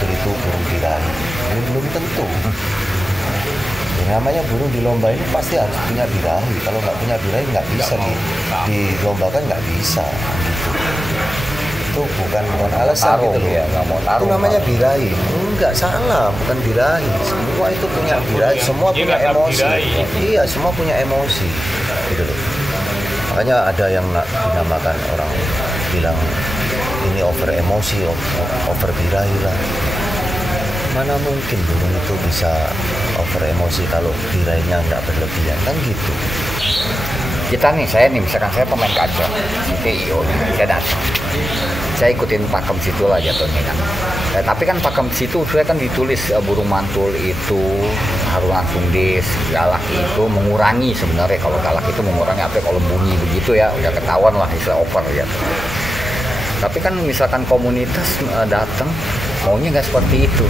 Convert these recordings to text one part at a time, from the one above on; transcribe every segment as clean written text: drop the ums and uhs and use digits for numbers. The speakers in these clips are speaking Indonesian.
betul itu burung birahi. Ini belum tentu. Ya, namanya burung di lomba ini pasti harus punya birahi. Kalau nggak punya birahi nggak bisa dilombakan, nggak bisa. Gitu. Itu bukan alasan taruh, gitu loh. Ya, nggak mau taruh. Itu namanya birahi. Enggak salah, bukan birahi. Semua itu punya birahi, semua punya emosi. Iya, semua punya emosi. Gitu loh. Makanya ada yang dinamakan orang bilang ini over emosi, over birahi lah. Mana mungkin burung itu bisa over emosi kalau birahinya nggak berlebihan, kan gitu. Saya nih, misalkan saya pemain kaca, TIO, saya datang, saya ikutin pakem situ lah jatuhnya kan. Tapi kan pakem situ saya kan ditulis burung mantul itu harus langsung galak itu mengurangi sebenarnya, kalau galak itu mengurangi apa kalau bunyi begitu ya udah ketahuan lah istilah over gitu. Tapi kan misalkan komunitas datang maunya nggak seperti itu.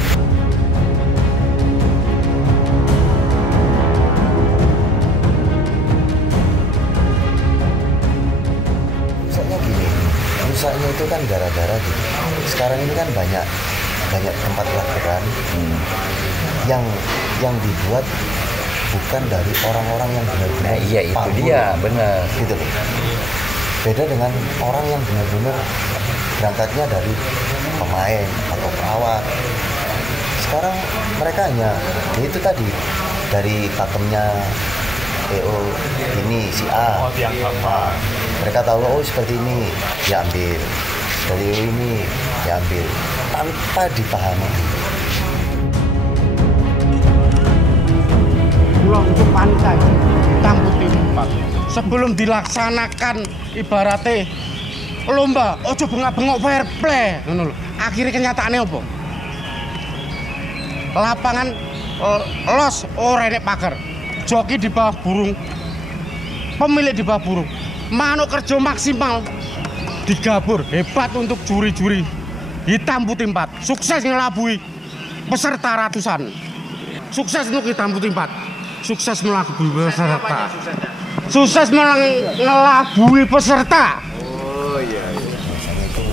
Rusaknya itu kan gara-gara gitu. Sekarang ini kan banyak tempat lakukan yang dibuat bukan dari orang-orang yang benar-benar. Iya itu dia benar. Gitu loh. Beda dengan orang yang benar-benar berangkatnya dari pemain atau perawat. Sekarang mereka hanya itu tadi dari pakemnya ini si A. Mereka tahu seperti ini diambil, dari ini diambil tanpa dipahami. Pulau itu pantai Tamputi 4. Sebelum dilaksanakan ibaratnya lomba, ojo bengak-bengok fair play, ngono lho. Akhirnya kenyataannya apa? Lapangan los ora enek pagar. Joki di bawah burung, pemilik di bawah burung, manuk kerja maksimal, digabur hebat untuk juri-juri Hitam Putih 4, sukses ngelabui peserta ratusan, sukses untuk Hitam Putih 4, sukses melabui peserta, sukses ngelabui peserta. Oh iya.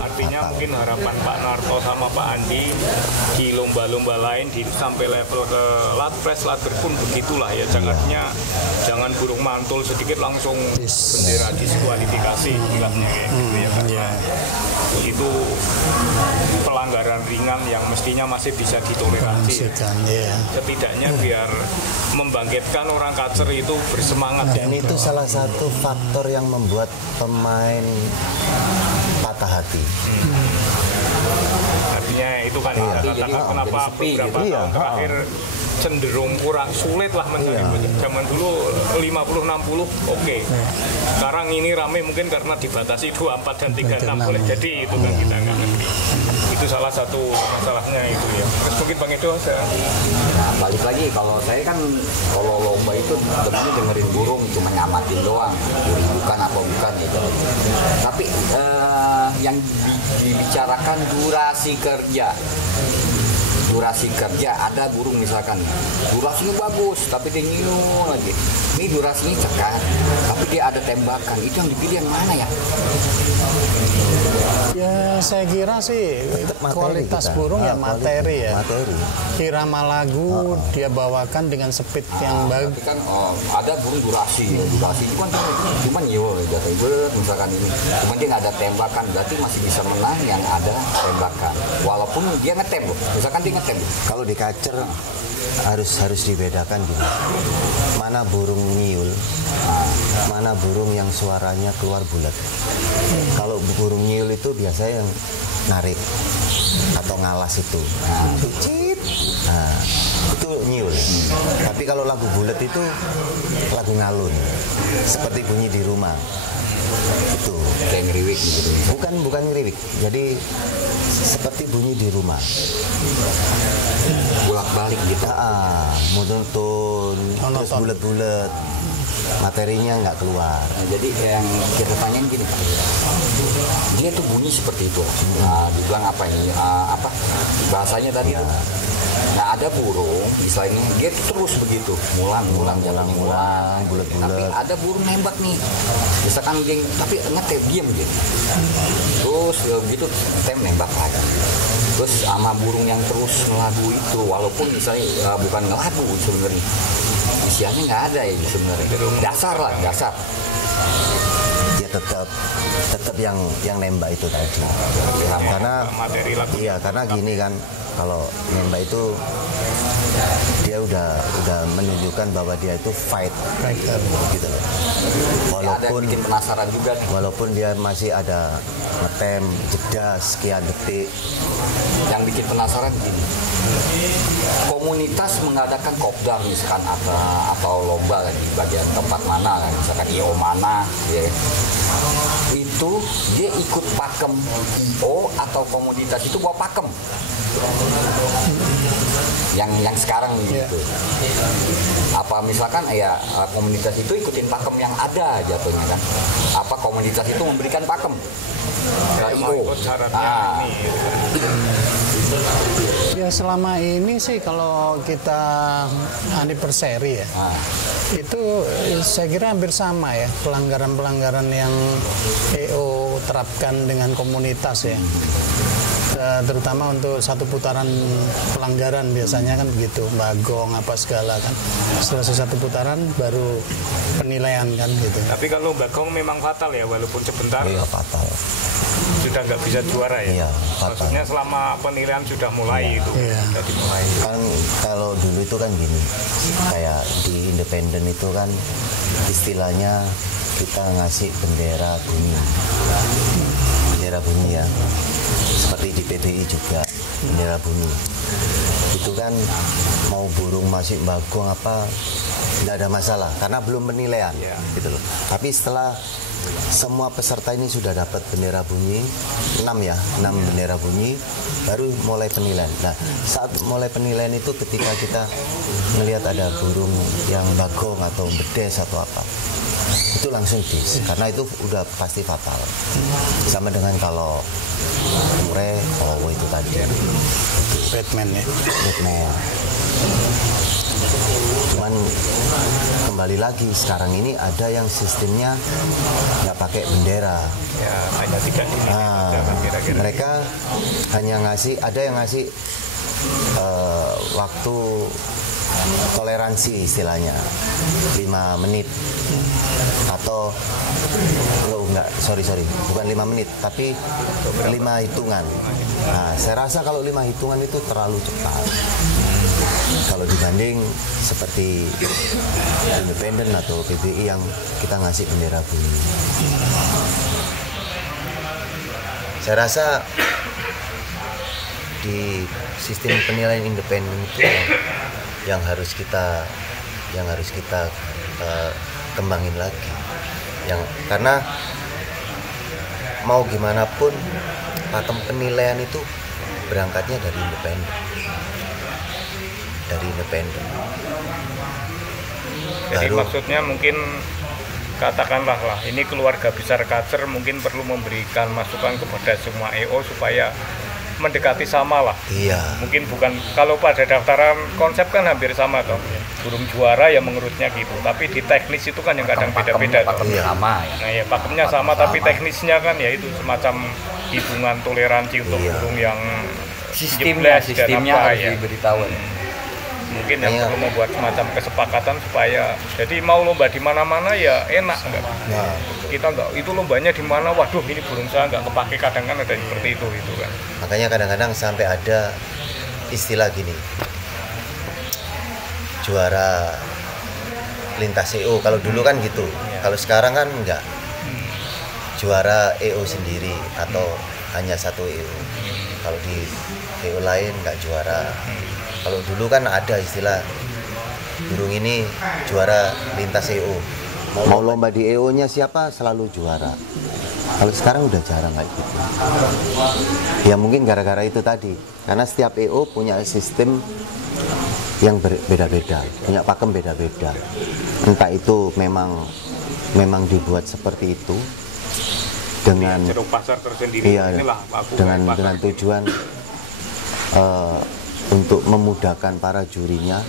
Artinya mungkin harapan Pak Narto sama Pak Andi di lomba-lomba lain sampai level ke Latpres, Latber pun begitulah ya. Jangan burung mantul sedikit langsung bendera diskualifikasi bilangnya gitu ya karena itu pelanggaran ringan yang mestinya masih bisa ditoleransi. Setidaknya biar membangkitkan orang kacer itu bersemangat. Dan itu salah satu faktor yang membuat pemain patah hati. Artinya itu kan katakan kenapa beberapa tahun terakhir cenderung kurang sulit lah mencari. Zaman dulu 50-60 oke. Sekarang ini rame mungkin karena dibatasi 24 dan 36 boleh jadi itu kan kita nggak ngerti. Itu salah satu masalahnya itu ya. Terus mungkin Bang Edo Balik lagi kalau saya kan kalau lomba itu sebenarnya dengerin burung cuma nyamatin doang, bukan apa bukan gitu. Tapi yang dibicarakan durasi kerja. Durasi kerja ada burung misalkan durasinya bagus tapi dia nyium lagi, ini durasinya cekat tapi dia ada tembakan, itu yang dipilih yang mana ya? Ya saya kira sih kualitas burung ya materi ya. Irama lagu dia bawakan dengan speed yang bagus. Tapi kan ada burung durasi itu kan cuma nyium jatuh misalkan ini, cuma dia nggak ada tembakan, berarti masih bisa menang yang ada tembakan walaupun dia ngetem loh, misalkan dia ngetem. Kalau di kacer harus dibedakan gini. Mana burung nyiul, mana burung yang suaranya keluar bulat. Kalau burung nyiul itu biasanya yang narik atau ngalas itu. Cicit. Nah, itu nyiul. Tapi kalau lagu bulat itu lagu ngalun. Seperti bunyi di rumah. Itu kayak ngeriwik gitu. Bukan ngeriwik. Jadi seperti bunyi di rumah. Bolak-balik gitu. Monoton, terus bulat-bulat. Materinya nggak keluar. Nah, jadi yang kita tanyain gini Pak, dia tuh bunyi seperti itu. Dibilang apa ini? Apa bahasanya tadi? Nah ada burung, misalnya dia terus begitu, mulang, jalannya mulang, bulat-bulat. Tapi ada burung nembak nih, misalkan dia, tapi ngetep diam gitu. Terus begitu tem nembak lagi. Terus sama burung yang terus ngelagu itu, walaupun misalnya bukan ngelagu sebenarnya, isiannya nggak ada ya sebenarnya. Dasar lah, dasar. Ya tetap yang nembak itu tadi. Karena karena gini kan, kalau nembak itu dia udah menunjukkan bahwa dia itu fighter gitu loh. Walaupun bikin penasaran juga nih. Walaupun dia masih ada ngetem jeda sekian detik. Yang bikin penasaran gini, komunitas mengadakan kopdar misalkan atau lomba kan, di bagian tempat mana kan, misalkan IO mana ya. Itu dia ikut pakem IO atau komunitas itu bawa pakem yang sekarang gitu. Apa misalkan ya komunitas itu ikutin pakem yang ada jatuhnya kan, apa komunitas itu memberikan pakem ke IO. Ya selama ini sih kalau kita anniversary ya, itu saya kira hampir sama ya, pelanggaran-pelanggaran yang EO terapkan dengan komunitas ya. Terutama untuk satu putaran pelanggaran biasanya kan begitu, bagong apa segala kan. Selesai satu putaran baru penilaian kan gitu. Tapi kalau bagong memang fatal ya, walaupun sebentar. Iya fatal. Sudah nggak bisa juara ya. Iya, fatal. Maksudnya selama penilaian sudah mulai itu. Iya. Sudah dimulai. Kan kalau dulu itu kan gini, kayak di independen itu kan istilahnya kita ngasih bendera bumi ya, seperti di PBI juga bendera bumi itu kan, mau burung masih bagong apa tidak ada masalah karena belum penilaian gitu loh. Tapi setelah semua peserta ini sudah dapat bendera bunyi 6 bendera bunyi, baru mulai penilaian. Nah, saat mulai penilaian itu ketika kita melihat ada burung yang bagong atau bedes atau apa, itu langsung dis, karena itu udah pasti fatal. Sama dengan kalau mure, itu tadi Batman ya. Batman. Cuman kembali lagi sekarang ini ada yang sistemnya nggak pakai bendera. Ya, hanya 3 ini. Kira-kira. Mereka hanya ngasih, ada yang ngasih waktu toleransi istilahnya 5 menit atau sorry bukan 5 menit tapi 5 hitungan. Nah, saya rasa kalau 5 hitungan itu terlalu cepat kalau dibanding seperti independen atau PBI yang kita ngasih bendera bunyi. Saya rasa di sistem penilaian independen itu yang harus kita kembangin lagi, karena mau gimana pun pakem penilaian itu berangkatnya dari independen. Jadi maksudnya mungkin katakanlah ini keluarga besar Kacer mungkin perlu memberikan masukan kepada semua EO supaya mendekati sama lah. Iya. Mungkin bukan, kalau pada daftaran konsep kan hampir sama toh. Burung juara ya mengurutnya gitu. Tapi di teknis itu kan yang kadang beda-beda toh. Pakemnya sama ya. Nah ya pakemnya sama, tapi teknisnya kan ya itu semacam hitungan toleransi untuk burung yang sistemnya harus ya. diberitahu. Mungkin yang perlu membuat semacam kesepakatan supaya jadi mau lomba di mana-mana ya enak enggak? Nah. Kita enggak, itu lombanya di mana? Waduh, ini burung saya enggak kepake, kadang kan ada seperti itu gitu kan. Makanya kadang-kadang sampai ada istilah gini. Juara lintas EO, kalau dulu kan gitu. Kalau sekarang kan enggak. Juara EO sendiri atau hanya satu EO. Kalau di EO lain enggak juara. Kalau dulu kan ada istilah burung ini juara lintas EO. Mau lomba di EO-nya siapa selalu juara. Kalau sekarang udah jarang kayak gitu. Ya mungkin gara-gara itu tadi. Karena setiap EO punya sistem yang berbeda-beda, punya pakem beda-beda. Entah itu memang dibuat seperti itu dengan ceruk pasar tersendiri. Iya, dengan tujuan untuk memudahkan para jurinya.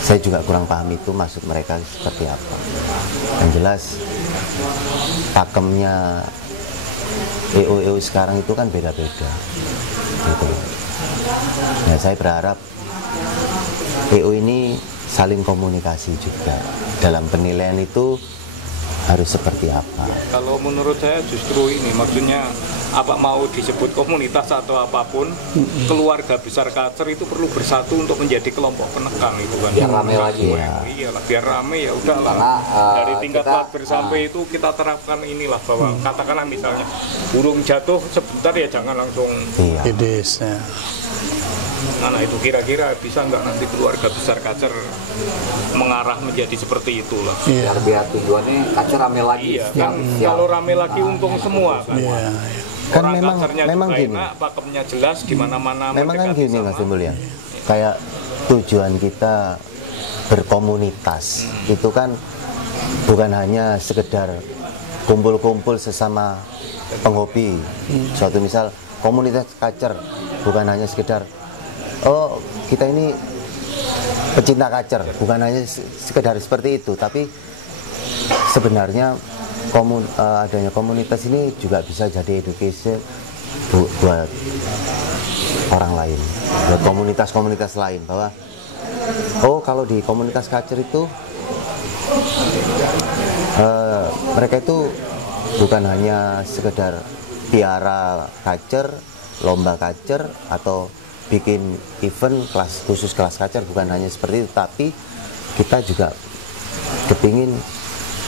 Saya juga kurang paham itu maksud mereka seperti apa. Yang jelas pakemnya EO sekarang itu kan beda-beda gitu. Nah, saya berharap EO ini saling komunikasi juga dalam penilaian itu harus seperti apa. Kalau menurut saya justru ini maksudnya apa mau disebut komunitas atau apapun, keluarga besar Kacer itu perlu bersatu untuk menjadi kelompok penekan itu kan. Biar rame lagi ya. Iyalah, biar rame ya udahlah. Karena, dari tingkat laber sampai itu kita terapkan inilah bahwa katakanlah misalnya burung jatuh sebentar ya jangan langsung. Iya. Idis, ya. Nah itu kira-kira bisa nggak nanti keluarga besar Kacer mengarah menjadi seperti itulah. Iya. biar tujuannya Kacer rame lagi. Iya kan, kalau rame lagi untung semua kan. Iya. Kan Orang memang Kacernya juga gini. enak, pakemnya jelas di mana-mana. Memang kan mendekati gini sama. Mas Timbul ya. Kayak tujuan kita berkomunitas itu kan bukan hanya sekedar kumpul-kumpul sesama penghobi. Suatu misal komunitas Kacer bukan hanya sekedar oh kita ini pecinta Kacer, bukan hanya sekedar seperti itu, tapi sebenarnya adanya komunitas ini juga bisa jadi edukasi buat orang lain, buat komunitas-komunitas lain bahwa oh kalau di komunitas Kacer itu mereka itu bukan hanya sekedar piara Kacer, lomba Kacer atau bikin event kelas khusus kelas Kacer, bukan hanya seperti itu, tapi kita juga kepingin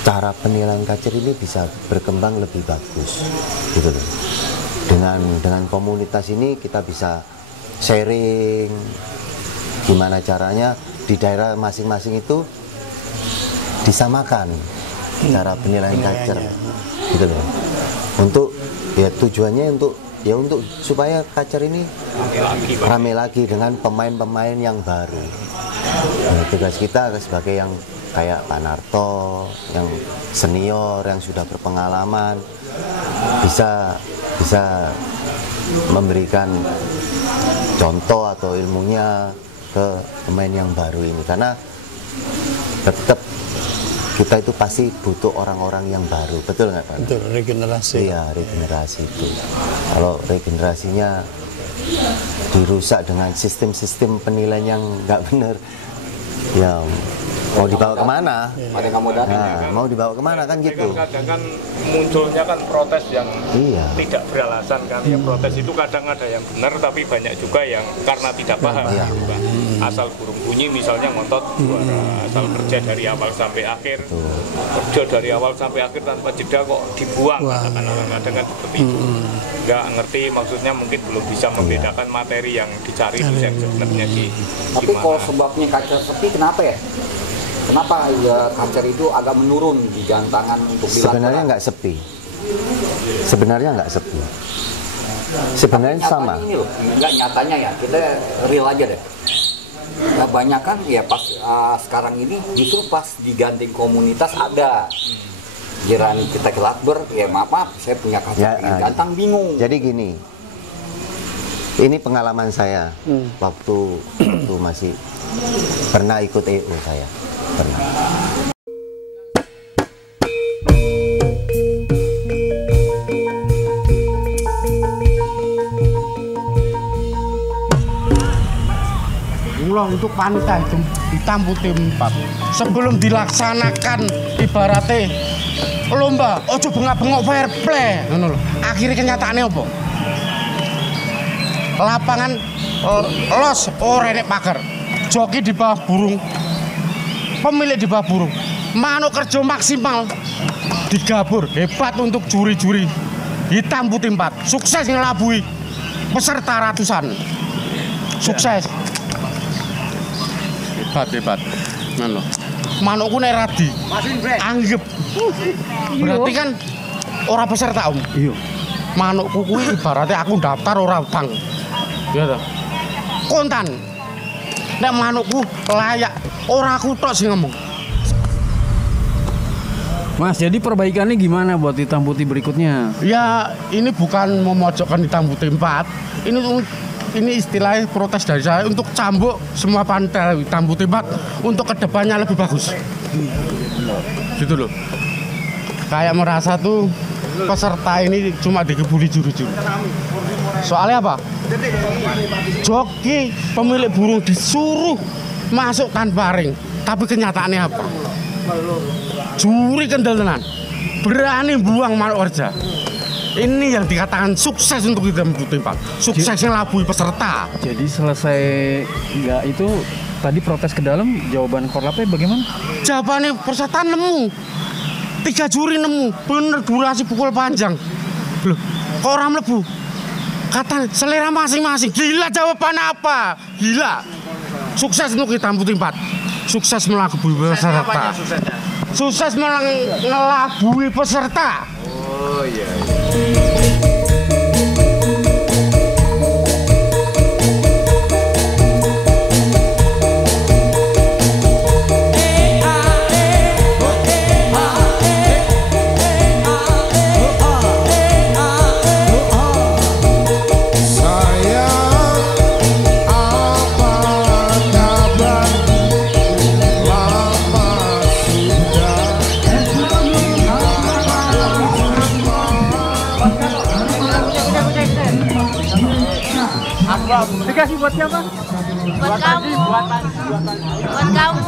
cara penilaian Kacer ini bisa berkembang lebih bagus gitu loh. Dengan komunitas ini kita bisa sharing gimana caranya di daerah masing-masing itu disamakan cara penilaian Kacer gitu loh. Untuk ya tujuannya untuk supaya Kacer ini rame lagi dengan pemain-pemain yang baru. Nah, tugas kita sebagai yang kayak Pak Narto, yang senior, yang sudah berpengalaman, bisa memberikan contoh atau ilmunya ke pemain yang baru ini, karena tetap kita itu pasti butuh orang-orang yang baru, betul nggak Pak? Betul, regenerasi. Iya, regenerasi itu. Kalau regenerasinya dirusak dengan sistem-sistem penilaian yang nggak benar, ya mau dibawa kemana? Ada yang mau datang. Nah, mau dibawa kemana kan gitu? Kadang kan munculnya kan protes yang Iya. tidak beralasan kan. Ya protes itu kadang ada yang benar tapi banyak juga yang karena tidak paham. Iya. Gitu kan. Asal burung bunyi misalnya ngotot juara, asal kerja dari awal sampai akhir, kerja dari awal sampai akhir tanpa jeda kok dibuang. Katakanlah kadang kan seperti itu. Nggak ngerti maksudnya, mungkin belum bisa membedakan materi yang dicari itu yang sebenarnya Tapi kalau sebabnya Kacer sepi kenapa ya? Kenapa ya Kacer itu agak menurun di jantangan untuk dilakukan? Sebenarnya nggak sepi. Sebenarnya nggak sepi. Sebenarnya sama. Ini loh, enggak nyatanya ya, kita real aja deh. Nah, banyak kan ya pas sekarang ini justru pas diganti komunitas ada jiran kita ke Lakber, ya maaf saya punya Kacer gantang bingung. Jadi gini, ini pengalaman saya waktu masih pernah ikut EO saya. Pernah. Mula untuk panitia itu hitam putih 4 sebelum dilaksanakan ibaratnya lomba ojo bengak-bengok fair play ngono lho. Akhirnya kenyataannya apa? Lapangan los ora enek pagar. Joki di bawah burung. Pemilik di bawah burung. Manuk kerja maksimal digabur. Hebat untuk juri-juri. Hitam putih 4. Sukses ngelabui peserta ratusan. Sukses. Hebat. Ngono. Manukku nek radi. Anggep. Berarti kan ora peserta Om. Iya. Manukku kuwi ibaratnya aku daftar ora utang. Iya toh. Kontan. Nek manukku layak ora aku tok sing ngomong. Mas, jadi perbaikannya gimana buat hitam putih berikutnya? Ya, ini bukan memojokkan hitam putih 4. Ini istilahnya protes dari saya untuk cambuk semua pantai hitam putih 4 untuk kedepannya lebih bagus. Gitu loh. Kayak merasa tuh peserta ini cuma dikebuli juru-juru. Soalnya apa? Joki pemilik burung disuruh masuk tanpa ring, tapi kenyataannya apa? Juri kendel tenan, berani buang manuk orja. Ini yang dikatakan sukses untuk Hitam Putih Pak. Suksesnya labui peserta. Jadi selesai nggak itu tadi protes ke dalam, jawaban korlapnya bagaimana? Jawabannya peserta nemu. 3 juri nemu, bener durasi pukul panjang. Loh, kok orang mlebu? Kata selera masing-masing. Gila jawaban apa? Gila. Sukses untuk Hitam Putih 4. Sukses melabui peserta. Sukses melabui peserta. Oh iya. Dikasih buat siapa? Buat kamu. Buat kamu.